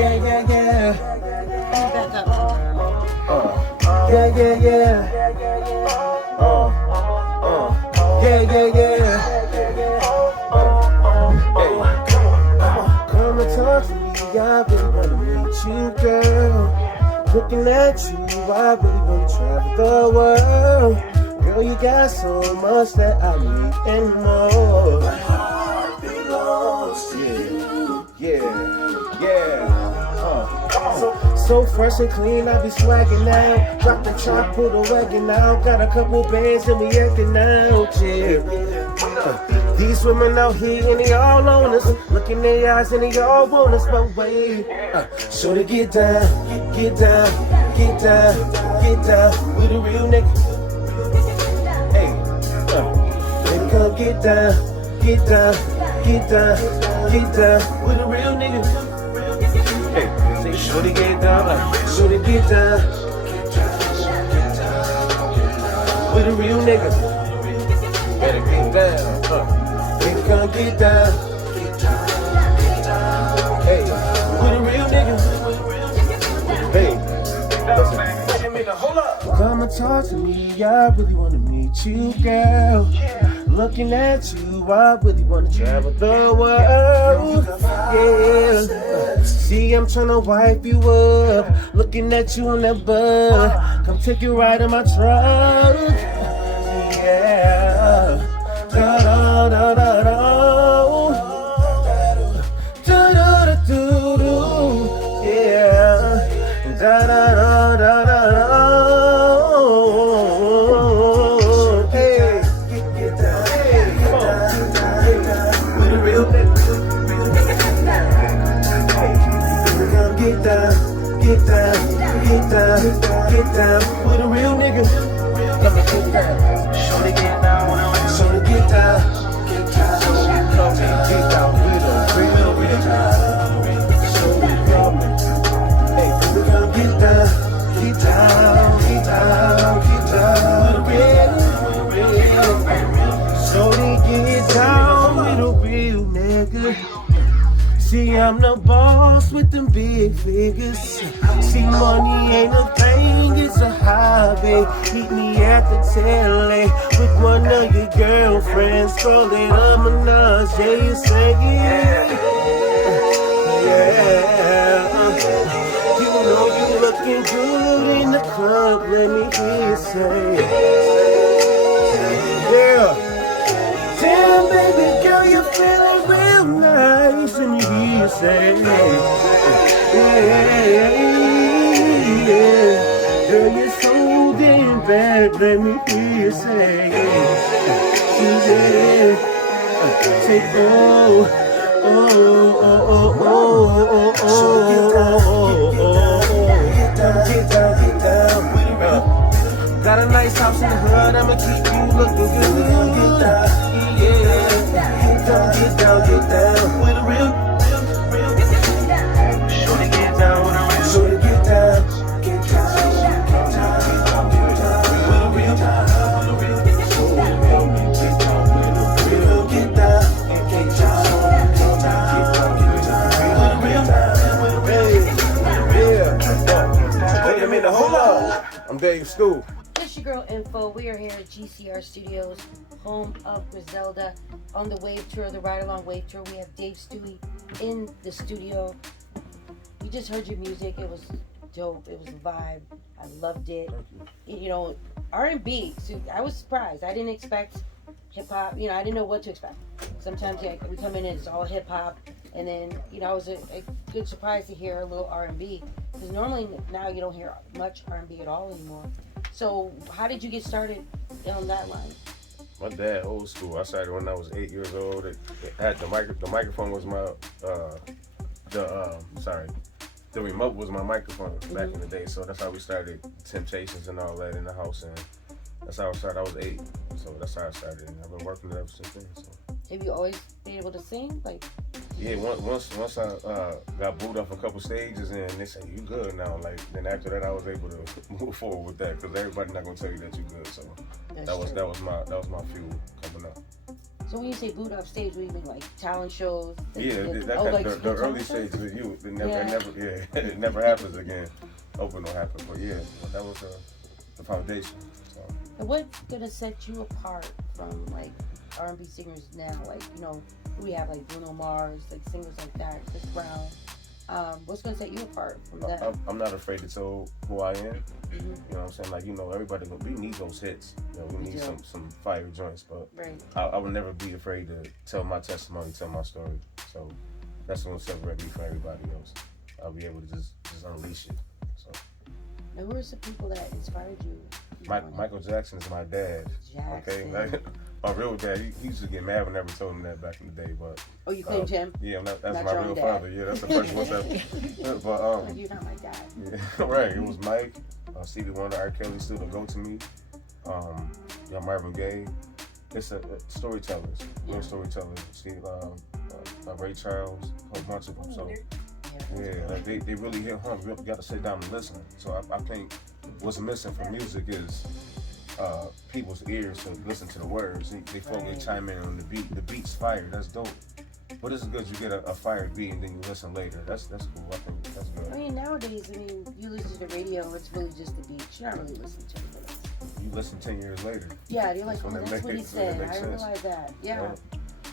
yeah, yeah. Back up. Yeah, yeah, yeah. Yeah, yeah, yeah. Hey, come and talk to me. I really wanna meet you, girl. Looking at you, I really wanna travel the world. Girl, you got so much that I need and more. My heart belongs to you. Yeah. So fresh and clean, I be swagging now. Drop the top, put a wagon out. Got a couple bands and we acting out, yeah. These women out here and they all on us. Look in their eyes and they all want us, but wait. So to get down, get down, get down, get down with a real nigga. Hey, baby, come get down, get down, get down, get down with a real nigga. Hey, say shorty get down, shorty get down with a real nigga. Better get down, baby, come get down. Hey, with a real nigga. Hey, hold up. Come and talk to me, I really wanna meet you, girl. Looking at you, I really wanna travel the world. Yeah. See, I'm tryna wipe you up. Looking at you on that butt. Come take you right in my truck. Yeah. Da da da da da. Da da da do do. Yeah. Da da da da da da. Hey, get down. Hey, come on. With a real nigga. Get down, get down, get down, get down with a real nigga. Come and get down. Shorty get down, shorty get down, get down. Come and get down with a real nigga. Shorty coming. Hey, we gonna get down, get down, get down, get down with a real nigga. Shorty get down with a real nigga. See, I'm the boss with them big figures. See, money ain't a thing, it's a hobby. Meet me at the telly with one of your girlfriends. Call it a menage, yeah, you say yeah. You know you looking good in the club, let me hear you say yeah. Damn, baby girl, you feeling real nice, and you hear you say, yeah. Girl, you're so damn bad, let me hear you say, yeah. Say, get down. Got a nice house in the hood, I'ma keep you looking good. Get down with a real. Shorty get down with a real. Shorty get down. Get down with a real. Get down. Wait a minute, hold on. I'm Dave Stewy. It's your girl Info. We are here at GCR Studios, home of Griselda, on the Wave Tour, the Ryde Along Wave Tour. We have Dave Stewy in the studio. We just heard your music. It was dope. It was a vibe. I loved it. You know, R&B. So I was surprised. I didn't expect hip hop. You know, I didn't know what to expect. Sometimes we come in and it's all hip hop, and then it was a good surprise to hear a little R&B. Because normally now you don't hear much R&B at all anymore. So how did you get started on that line? My dad, old school. I started when I was 8 years old. It had the microphone was my the remote was my microphone back in the day. So that's how we started Temptations and all that in the house, and that's how I started. I was 8, so that's how I started. And I've been working it ever since then. So. Have you always been able to sing? Yeah, once I got booed off a couple stages, and they said you good now. Then after that, I was able to move forward with that, because everybody's not gonna tell you that you good. So that was my fuel coming up. So when you say boot off stage, what do you mean, like talent shows? Yeah, like the early stages of you, it never happens again. Hoping don't happen, but yeah, that was the foundation. So. And what's gonna set you apart from like R&B singers now? Like, you know, we have like Bruno Mars, like singers like that, Chris Brown. What's gonna set you apart from that? I'm not afraid to tell who I am. Mm-hmm. You know what I'm saying? Like, you know, we need those hits. You know, we need some fire joints, but right. I will never be afraid to tell my testimony, tell my story. So that's what's gonna separate me from everybody else. I'll be able to just unleash it. So. Now, who are some people that inspired you? Michael Jackson is my dad. Jackson. Okay, my real dad. He used to get mad whenever I told him that back in the day. But oh, you claimed him? Yeah, that's my real father. Yeah, that's the first one. But you're not my dad. Yeah, right. It was Mike, Stevie Wonder, R. Kelly, still the go to me. Marvin Gaye. It's storytellers, real storytellers. See, Ray Charles, a whole bunch of them. So yeah, like they really hit home. You got to sit down and listen. So I think what's missing from music is people's ears to listen to the words. They chime in on the beat. The beat's fire. That's dope. But it's good you get a fire beat and then you listen later. That's cool. I think that's good. I mean, nowadays, you listen to the radio, it's really just the beat. You're not really listening to it. You listen 10 years later. Yeah, you're like, that's what he said. I realize that. Yeah.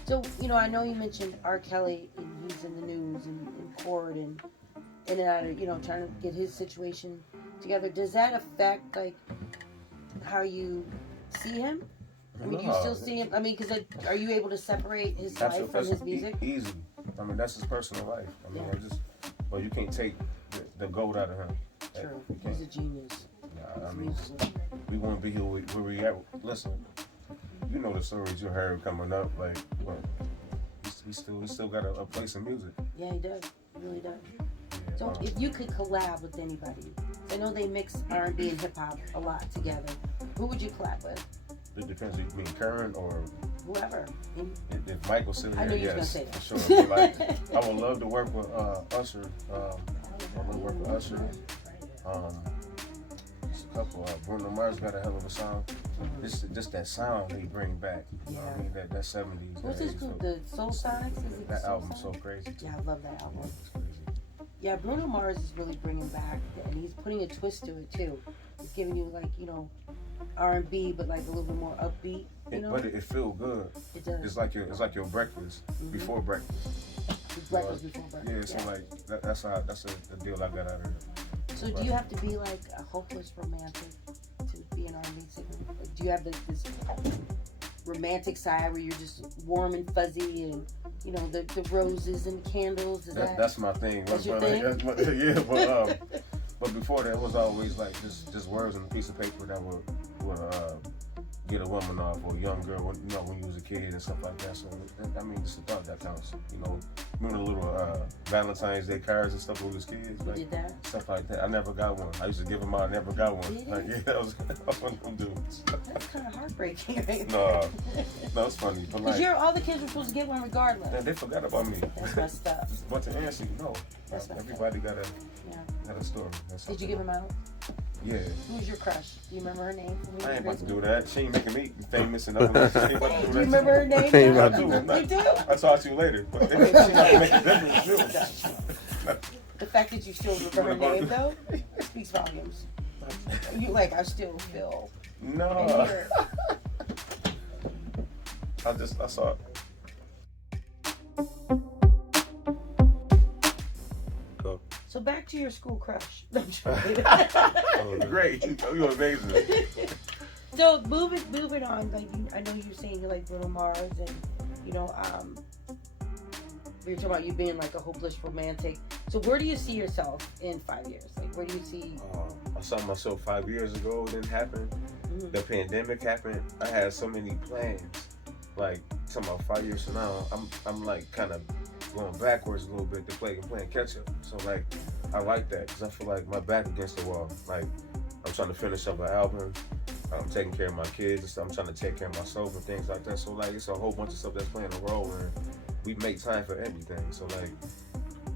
So, I know you mentioned R. Kelly, and he's in the news and in court and in and out of, trying to get his situation together. Does that affect, like, how you see him? I mean, do you still see him? I mean, because are you able to separate his life from his music? Easy. I mean, that's his personal life. I mean, but you can't take the gold out of him. True. He's a genius. Nah, I mean, we wouldn't be here where we at. Listen, you know the stories you heard coming up. Like, well, he still got a place in music. Yeah, he does. He really does. Yeah, so if you could collab with anybody, I know they mix R&B and hip hop a lot together. Who would you collab with? It depends. You mean current or whoever? If Michael still here, yes, for sure. But like, I would love to work with Usher. I would work with Usher. Just a couple. Bruno Mars got a hell of a sound. Just that sound they bring back. Yeah. I mean that 70s. What's this group? The Soul Sonics? That album's so crazy. Yeah, I love that album. It's crazy. Yeah, Bruno Mars is really bringing back, and he's putting a twist to it too. He's giving you R&B, but like a little bit more upbeat. But it feels good. It does. It's like your breakfast before breakfast. Breakfast before breakfast. Yeah, so like that's the deal I got out of it. So do you have to be like a hopeless romantic to be an R&B singer? Like, do you have this romantic side where you're just warm and fuzzy and the roses and candles? That's my thing. That's your thing? But before that, it was always like just words on a piece of paper that would get a woman off or a young girl when you was a kid and stuff like that. So I mean, just a thought that counts. Remember the little Valentine's Day cards and stuff when we was kids, like did that? Stuff like that. I never got one. I used to give them out. I never got one. Did like I was one of them dudes. That's kind of heartbreaking, right? No, it's funny. But because all the kids were supposed to get one regardless. Man, they forgot about me. That's messed up. But to answer, everybody got a story. Did you give them out? Yeah. Who's your crush? Do you remember her name? I ain't about to do that. She ain't making me famous enough. Do you remember her name? I do. You do? I'll talk to you later. But she not to make a difference too. The fact that you still remember her name though speaks volumes. You I still feel. No. I saw it. Go. So back to your school crush. Great. You're amazing. So moving on, I know you're saying you like Bruno Mars and we were talking about you being like a hopeless romantic. So where do you see yourself in 5 years? Like where do you see? I saw myself 5 years ago. It didn't happen. Mm-hmm. The pandemic happened. I had so many plans. Like talking about 5 years from now, I'm like kind of going backwards a little bit to playing catch up. So like I like that because I feel like my back against the wall. Like I'm trying to finish up an album. I'm taking care of my kids and stuff. I'm trying to take care of myself and things like that. So like it's a whole bunch of stuff that's playing a role and we make time for everything. So like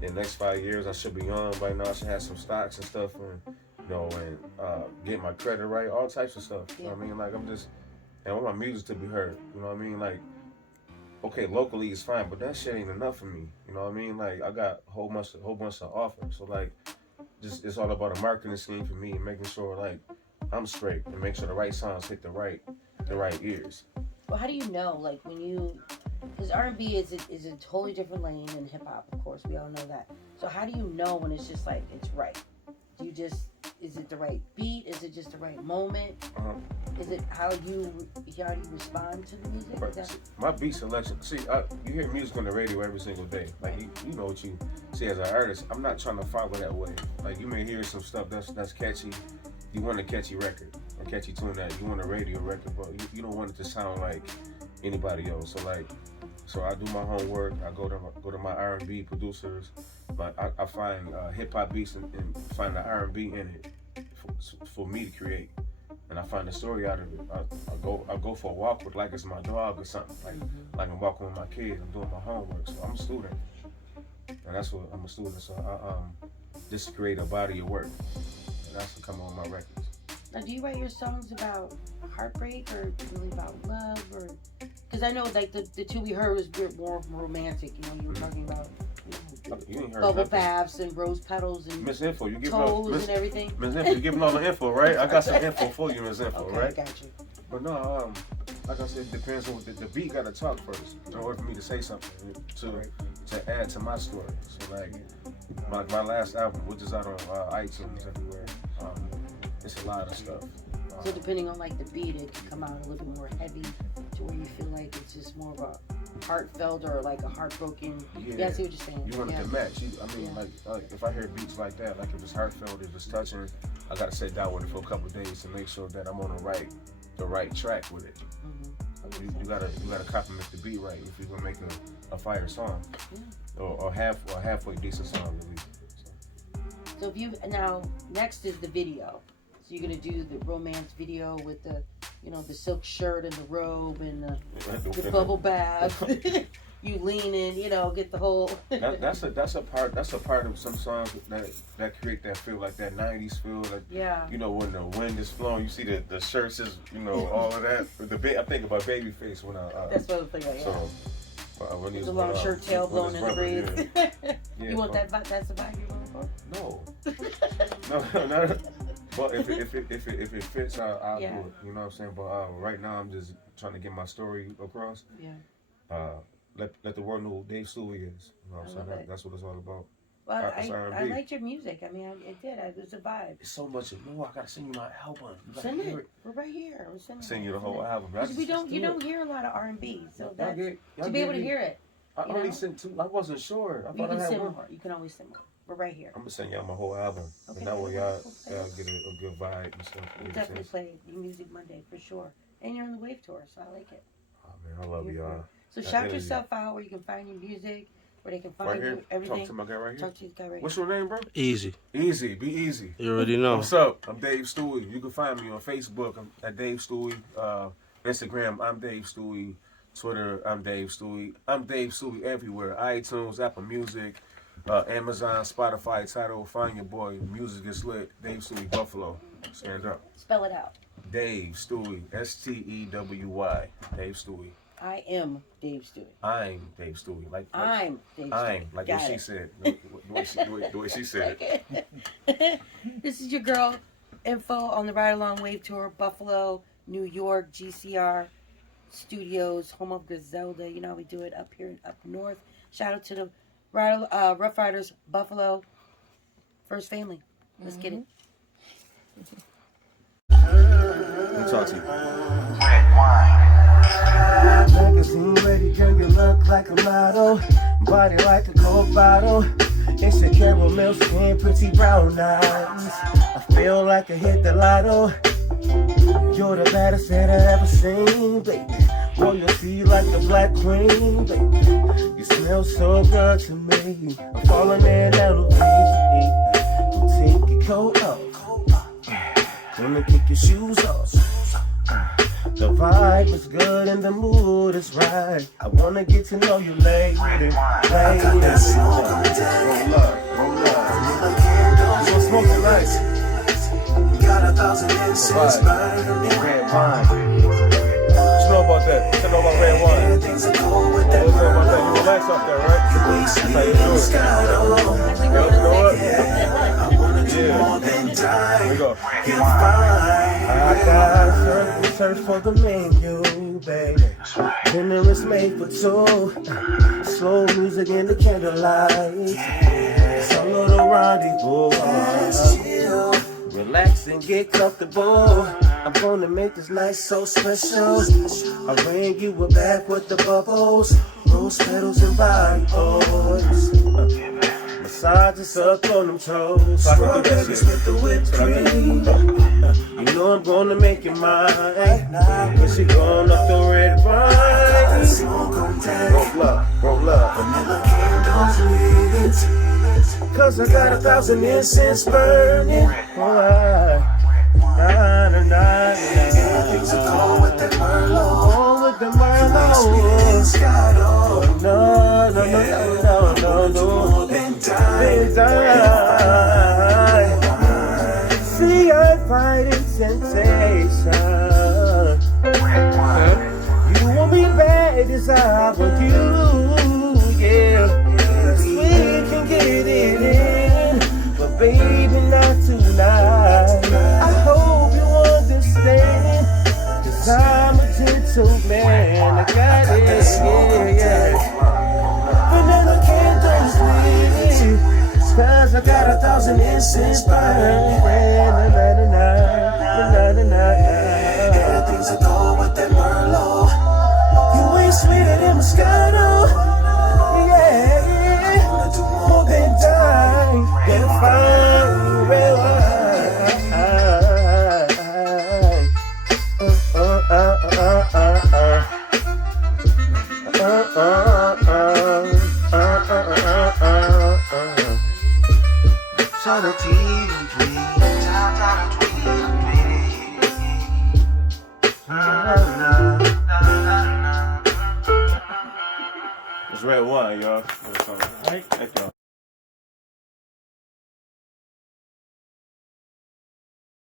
in the next 5 years I should be on by now. I should have some stocks and stuff and get my credit right, all types of stuff. You know what I mean? Like I'm just, and I want my music to be heard. You know what I mean? Like okay, locally it's fine, but that shit ain't enough for me. You know what I mean? Like I got a whole bunch of offers. So like, just it's all about a marketing scheme for me and making sure like I'm straight and make sure the right songs hit the right ears. Well, how do you know, like, when you, because R&B is a totally different lane than hip hop, of course, we all know that. So how do you know when it's just like it's right? Do you just, is it the right beat? Is it just the right moment? Is it how you respond to the music? Right. My beat selection. See, you hear music on the radio every single day. Like you know what you see as an artist. I'm not trying to follow that way. Like you may hear some stuff that's catchy. You want a catchy record, a catchy tune that you want a radio record, but you don't want it to sound like anybody else. So I do my homework. I go to my R&B producers, but I find hip hop beats and find the R&B in it for me to create. And I find the story out of it. I go for a walk with like it's my dog or something. Like I'm walking with my kids. I'm doing my homework. So I'm a student, and that's what I'm a student. So I just create a body of work. And that's what come on my records. Now, do you write your songs about heartbreak or really about love, or because I know like the two we heard was a bit more romantic. You know, you were talking about bubble baths and rose petals and Miss Info, you giving toes and everything. Miss Info, you giving all the info, right? I got some info for you, Miss Info, okay, right? I got you. But no, like I said, it depends on the beat. Got to talk first in order for me to say something to add to my story. So like my last album, which is out on iTunes everywhere, it's a lot of stuff. So depending on like the beat, it can come out a little bit more heavy to where you feel like it's just more of a heartfelt or like a heartbroken. Yeah, I see what you're saying. You want it to match. Like if I hear beats like that, like if it's heartfelt, if it's touching, I gotta sit down with it for a couple of days to make sure that I'm on the right track with it. You gotta compliment the beat right if you're gonna make a fire song, or halfway decent song at least. So if you now next is the video. So you're gonna do the romance video with the the silk shirt and the robe and the bubble bath. You lean in, get the whole. that's a part of some songs that create that feel, like that '90s feel. Like, when the wind is flowing, you see the shirts is all of that. I think about Babyface when I. That's what I'm thinking. Yeah. So. When the long shirt tail blowing in the breeze. You want that? That's the vibe you're going for? No, no. But if it fits, I'll do it. You know what I'm saying? But right now, I'm just trying to get my story across. Yeah. Let the world know who Dave Stewy is. You know what I'm saying? That's what it's all about. Well, I liked your music. I mean, it did. It was a vibe. It's so much more. I gotta send you my album. Send it. We're right here. Send you the whole album. You don't hear a lot of R&B, so that's to be able to hear it. I only sent 2. I wasn't sure. I thought I had send one. more. You can always send more. We're right here. I'm gonna send y'all my whole album, and that way y'all get a good vibe and stuff. We'll definitely play your music Monday for sure. And you're on the Wave Tour, so I like it. Oh man, I love y'all. So shout yourself out where you can find your music, where they can find you, everything. Talk to my guy right here. Talk to this guy right here. What's your name, bro? Easy. Easy. Be easy. You already know. What's up? I'm Dave Stewy. You can find me on Facebook. I'm at Dave Stewy. Instagram, I'm Dave Stewy. Twitter, I'm Dave Stewy. I'm Dave Stewy everywhere. iTunes, Apple Music, Amazon, Spotify, Tidal. Find your boy. Music is lit. Dave Stewy, Buffalo. Stand up. Spell it out. Dave Stewy. Stewy. Dave Stewy. I am Dave Stewy. I'm Dave Stewy. Like I'm Dave Stewy. I'm like what she said. The way she said it. This is your girl. Info on the Ryde Along Wave Tour, Buffalo, New York, GCR Studios, home of Griselda. You know how we do it up here, up north. Shout out to the Rough Ryders, Buffalo, First Family. Let's get it. Let me talk to you. Magazine ready, girl, you look like a model. Body like a Coke bottle. It's your caramel skin, pretty brown eyes. I feel like I hit the lotto. You're the baddest that I ever seen, baby. Roll your feet like a black queen, baby. You smell so good to me. I'm falling in love with you. Take your coat off. Wanna kick your shoes off. The vibe is good and the mood is right. I wanna get to know you, lady. Roll up. You gon' smoke tonight. Got 1,000 incense burning. Red wine. What you know about good. Send over red wine. Things are cold with What that was that, my Merlot. thing? You relax off that, right? You ain't That's how sweeter you than do it. Moscato. You know what? I wanna do Yeah. more than Here die. we go. You're fine. I got search for the menu, baby. Dinner is made for two. Slow music in the candlelight. Some little rendezvous. Relax and get comfortable. I'm gonna make this night so special. I'll bring you a bath with the bubbles, rose petals and body oils. Massage us up on them toes. So I can do that shit. With the whipped cream. You know I'm gonna make you mine. Cause you're going up the red wine. Smoke on deck. Roll up, roll up. Vanilla candles lit. Cause I got 1,000 incense burning. Things are cold with that Merlot. Oh, with the Merlot. Moscato. No. More than time. Big time. See, I'm fighting temptation. You want me bad as I want you, yeah. We can get it in, but baby, not tonight. I hope you understand, cause I'm a gentleman. I got it, yeah. Vanilla candles lit, cause I got 1,000 incense burning. Things are cold with that Merlot. You ain't sweeter than Moscato. Yeah. More than time. Get fine. Red Shout out to you, please. It's red wine, y'all. Right? Thank y'all.